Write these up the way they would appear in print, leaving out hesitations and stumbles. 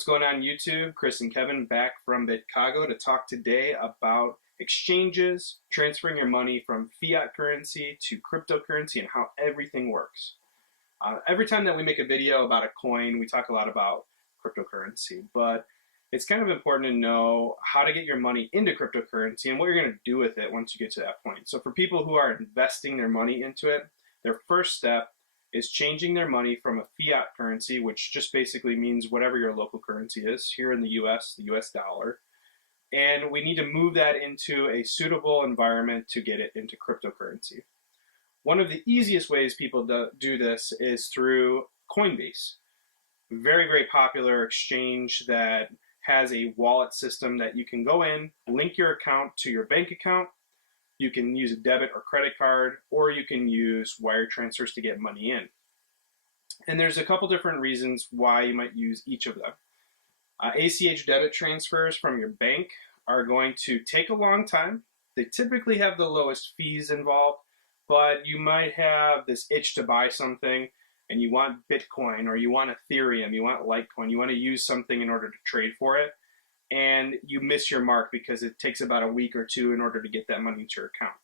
What's going on YouTube? Chris and Kevin back from BitCago to talk today about exchanges, transferring your money from fiat currency to cryptocurrency and how everything works. Every time that we make a video about a coin, we talk a lot about cryptocurrency, but it's kind of important to know how to get your money into cryptocurrency and what you're going to do with it once you get to that point. So for people who are investing their money into it, their first step is changing their money from a fiat currency, which just basically means whatever your local currency is. Here in the US dollar. And we need to move that into a suitable environment to get it into cryptocurrency. One of the easiest ways people do this is through Coinbase. Very, very popular exchange that has a wallet system that you can go in, link your account to your bank account. You can use a debit or credit card, or you can use wire transfers to get money in. And there's a couple different reasons why you might use each of them. ACH debit transfers from your bank are going to take a long time. They typically have the lowest fees involved, but you might have this itch to buy something and you want Bitcoin or you want Ethereum, you want Litecoin, you want to use something in order to trade for it, and you miss your mark because it takes about a week or two in order to get that money into your account.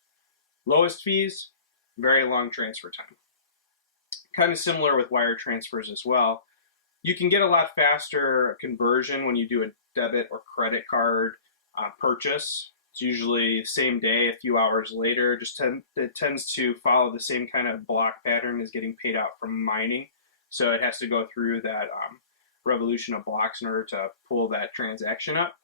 Lowest fees, very long transfer time. Kind of similar with wire transfers as well. You can get a lot faster conversion when you do a debit or credit card purchase. It's usually same day, a few hours later. It tends to follow the same kind of block pattern as getting paid out from mining. So it has to go through that revolution of blocks in order to pull that transaction up.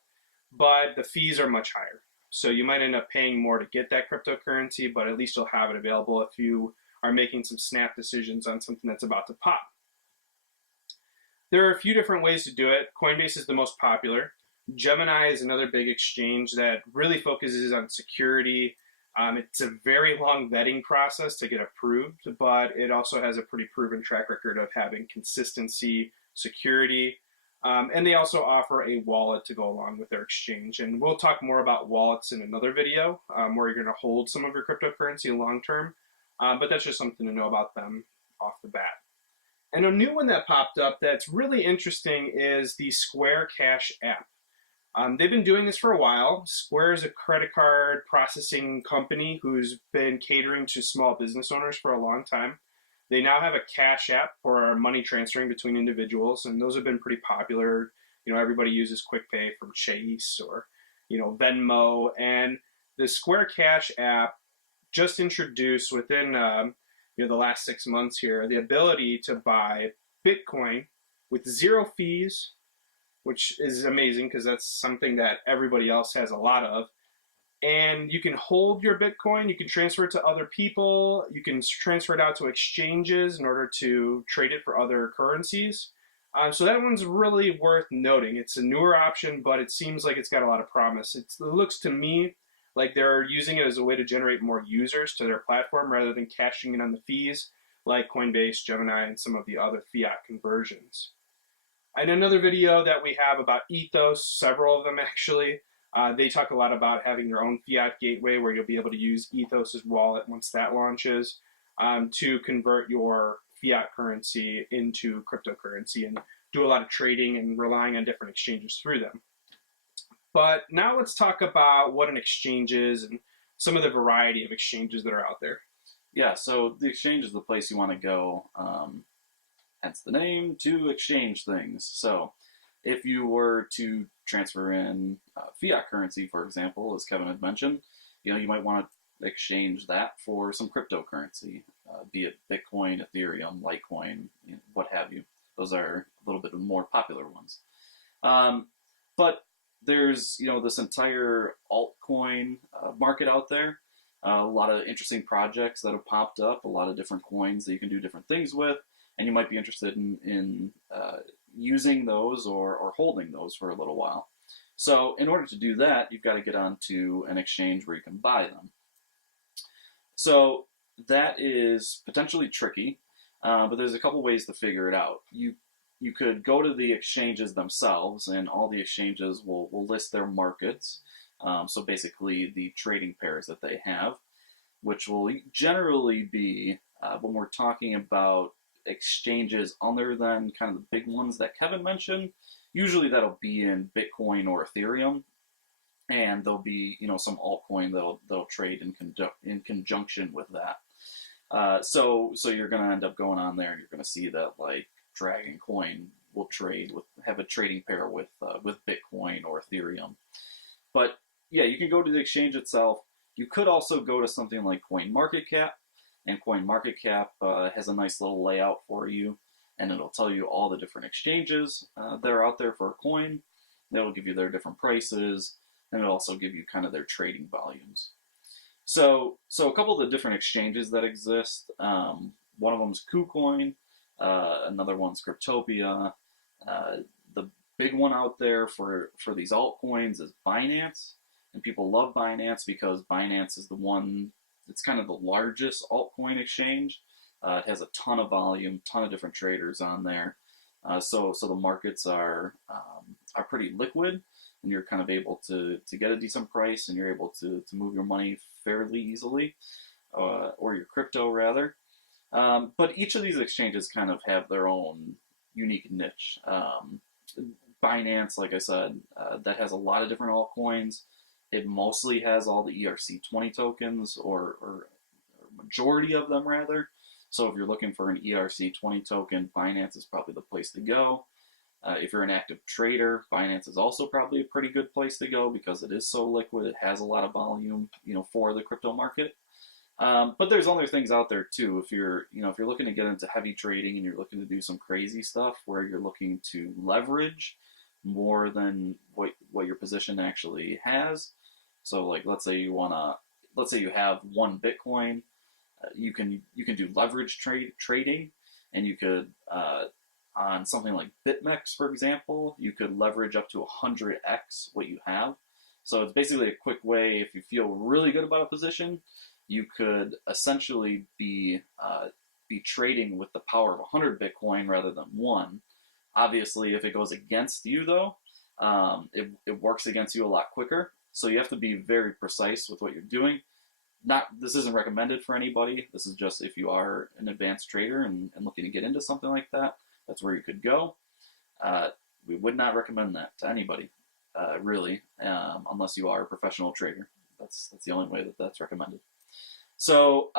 But the fees are much higher. So you might end up paying more to get that cryptocurrency, but at least you'll have it available if you are making some snap decisions on something that's about to pop. There are a few different ways to do it. Coinbase is the most popular. Gemini is another big exchange that really focuses on security. It's a very long vetting process to get approved, but it also has a pretty proven track record of having consistency, security, and they also offer a wallet to go along with their exchange. And we'll talk more about wallets in another video where you're going to hold some of your cryptocurrency long term, but that's just something to know about them off the bat. And a new one that popped up that's really interesting is the Square Cash app. They've been doing this for a while. Square is a credit card processing company who's been catering to small business owners for a long time. They now have a cash app for money transferring between individuals, and those have been pretty popular. You know, everybody uses QuickPay from Chase or, Venmo. And the Square Cash app just introduced within the last 6 months here the ability to buy Bitcoin with zero fees, which is amazing because that's something that everybody else has a lot of. And you can hold your Bitcoin, you can transfer it to other people, you can transfer it out to exchanges in order to trade it for other currencies. So that one's really worth noting. It's a newer option, but it seems like it's got a lot of promise. It looks to me like they're using it as a way to generate more users to their platform rather than cashing in on the fees like Coinbase, Gemini, and some of the other fiat conversions. In another video that we have about Ethos, several of them actually, they talk a lot about having their own fiat gateway where you'll be able to use Ethos's wallet once that launches to convert your fiat currency into cryptocurrency and do a lot of trading and relying on different exchanges through them. But now let's talk about what an exchange is and some of the variety of exchanges that are out there. Yeah, so the exchange is the place you want to go, hence the name, to exchange things. So if you were to transfer in fiat currency, for example, as Kevin had mentioned, you might want to exchange that for some cryptocurrency, be it Bitcoin, Ethereum, Litecoin, what have you. Those are a little bit more popular ones. But there's this entire altcoin market out there. A lot of interesting projects that have popped up, a lot of different coins that you can do different things with, and you might be interested in using those or holding those for a little while. So in order to do that, you've got to get onto an exchange where you can buy them. So that is potentially tricky, but there's a couple ways to figure it out. You could go to the exchanges themselves, and all the exchanges will list their markets. So basically the trading pairs that they have, which will generally be, when we're talking about exchanges other than kind of the big ones that Kevin mentioned, Usually that'll be in Bitcoin or Ethereum, and there'll be some altcoin that'll trade in conjunction with that. So you're going to end up going on there, and you're going to see that like Dragon Coin will have a trading pair with Bitcoin or Ethereum. But yeah, you can go to the exchange itself. You could also go to something like CoinMarketCap, and CoinMarketCap has a nice little layout for you, and it'll tell you all the different exchanges that are out there for a coin. It'll give you their different prices, and it'll also give you kind of their trading volumes. So a couple of the different exchanges that exist. One of them is Kucoin. Another one's Cryptopia. The big one out there for these altcoins is Binance, and people love Binance because Binance is the one. It's kind of the largest altcoin exchange. It has a ton of volume, ton of different traders on there. So the markets are pretty liquid, and you're kind of able to get a decent price, and you're able to move your money fairly easily, or your crypto rather. But each of these exchanges kind of have their own unique niche. Binance, like I said, that has a lot of different altcoins. It mostly has all the ERC20 tokens, or majority of them rather. So if you're looking for an ERC20 token, Binance is probably the place to go. If you're an active trader, Binance is also probably a pretty good place to go because it is so liquid. It has a lot of volume, for the crypto market. But there's other things out there too. If you're looking to get into heavy trading and you're looking to do some crazy stuff where you're looking to leverage more than what your position actually has. So like, let's say you have one Bitcoin, you can do leverage trading, and you could on something like Bitmex, for example, you could leverage up to 100x what you have. So it's basically a quick way, if you feel really good about a position, you could essentially be trading with the power of 100 Bitcoin rather than one. Obviously, if it goes against you, though, it works against you a lot quicker. So you have to be very precise with what you're doing. This isn't recommended for anybody. This is just if you are an advanced trader and looking to get into something like that, that's where you could go. We would not recommend that to anybody, really, unless you are a professional trader. That's the only way that's recommended. So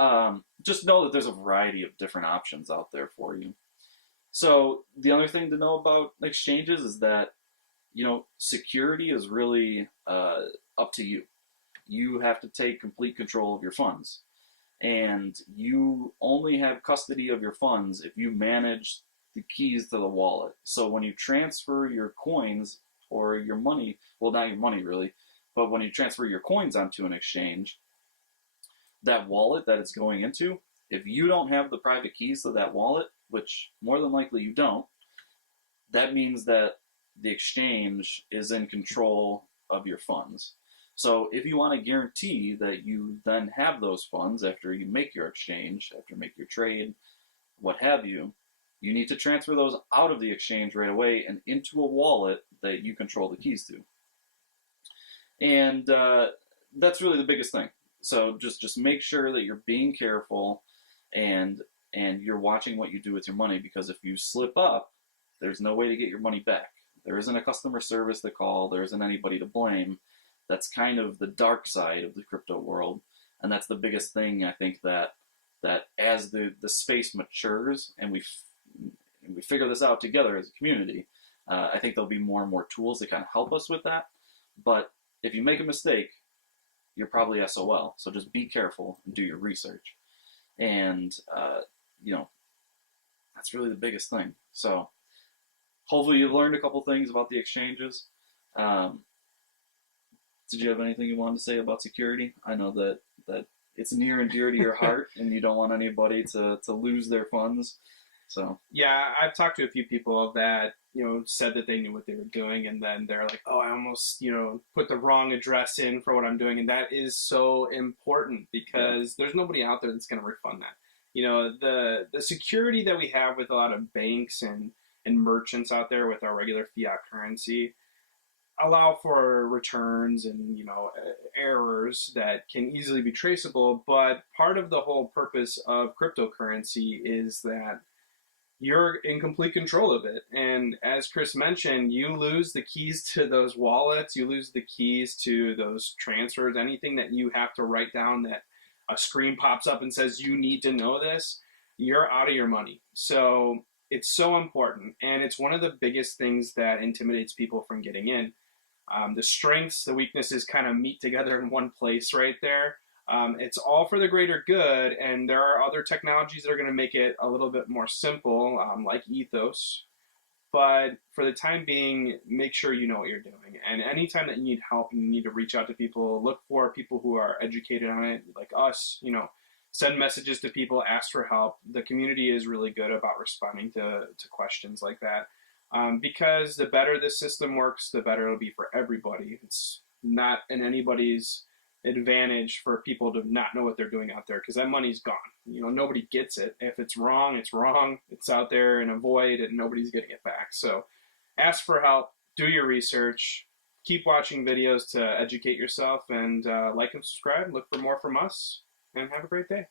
just know that there's a variety of different options out there for you. So the other thing to know about exchanges is that, security is really up to you. You have to take complete control of your funds. And you only have custody of your funds if you manage the keys to the wallet. So when you transfer your coins or your money, well, not your money really, but when you transfer your coins onto an exchange, that wallet that it's going into, if you don't have the private keys to that wallet, which more than likely you don't, that means that the exchange is in control of your funds. So if you want to guarantee that you then have those funds after you make your exchange, after you make your trade, what have you, you need to transfer those out of the exchange right away and into a wallet that you control the keys to. And that's really the biggest thing. So just make sure that you're being careful and you're watching what you do with your money, because if you slip up, there's no way to get your money back. There isn't a customer service to call. There isn't anybody to blame. That's kind of the dark side of the crypto world, and that's the biggest thing. I think that as the space matures and we figure this out together as a community, I think there'll be more and more tools that kind of help us with that. But if you make a mistake, you're probably SOL. So just be careful and do your research, and that's really the biggest thing. So hopefully you've learned a couple things about the exchanges. Did you have anything you wanted to say about security? I know that it's near and dear to your heart, and you don't want anybody to lose their funds. So yeah, I've talked to a few people that said that they knew what they were doing, and then they're like, "Oh, I almost put the wrong address in for what I'm doing," and that is so important because there's nobody out there that's going to refund that. The security that we have with a lot of banks and merchants out there with our regular fiat currency allow for returns and errors that can easily be traceable. But part of the whole purpose of cryptocurrency is that you're in complete control of it. And as Chris mentioned, you lose the keys to those wallets, you lose the keys to those transfers, anything that you have to write down that a screen pops up and says you need to know this, you're out of your money. So it's so important. And it's one of the biggest things that intimidates people from getting in. The strengths, the weaknesses kind of meet together in one place right there. It's all for the greater good, and there are other technologies that are going to make it a little bit more simple, like Ethos. But for the time being, make sure you know what you're doing. And anytime that you need help and you need to reach out to people, look for people who are educated on it, like us, send messages to people, ask for help. The community is really good about responding to questions like that. Because the better this system works, the better it'll be for everybody. It's not in anybody's advantage for people to not know what they're doing out there, because that money's gone. Nobody gets it. If it's wrong, it's wrong. It's out there in a void and nobody's getting it back. So ask for help, do your research, keep watching videos to educate yourself, and like and subscribe. Look for more from us, and have a great day.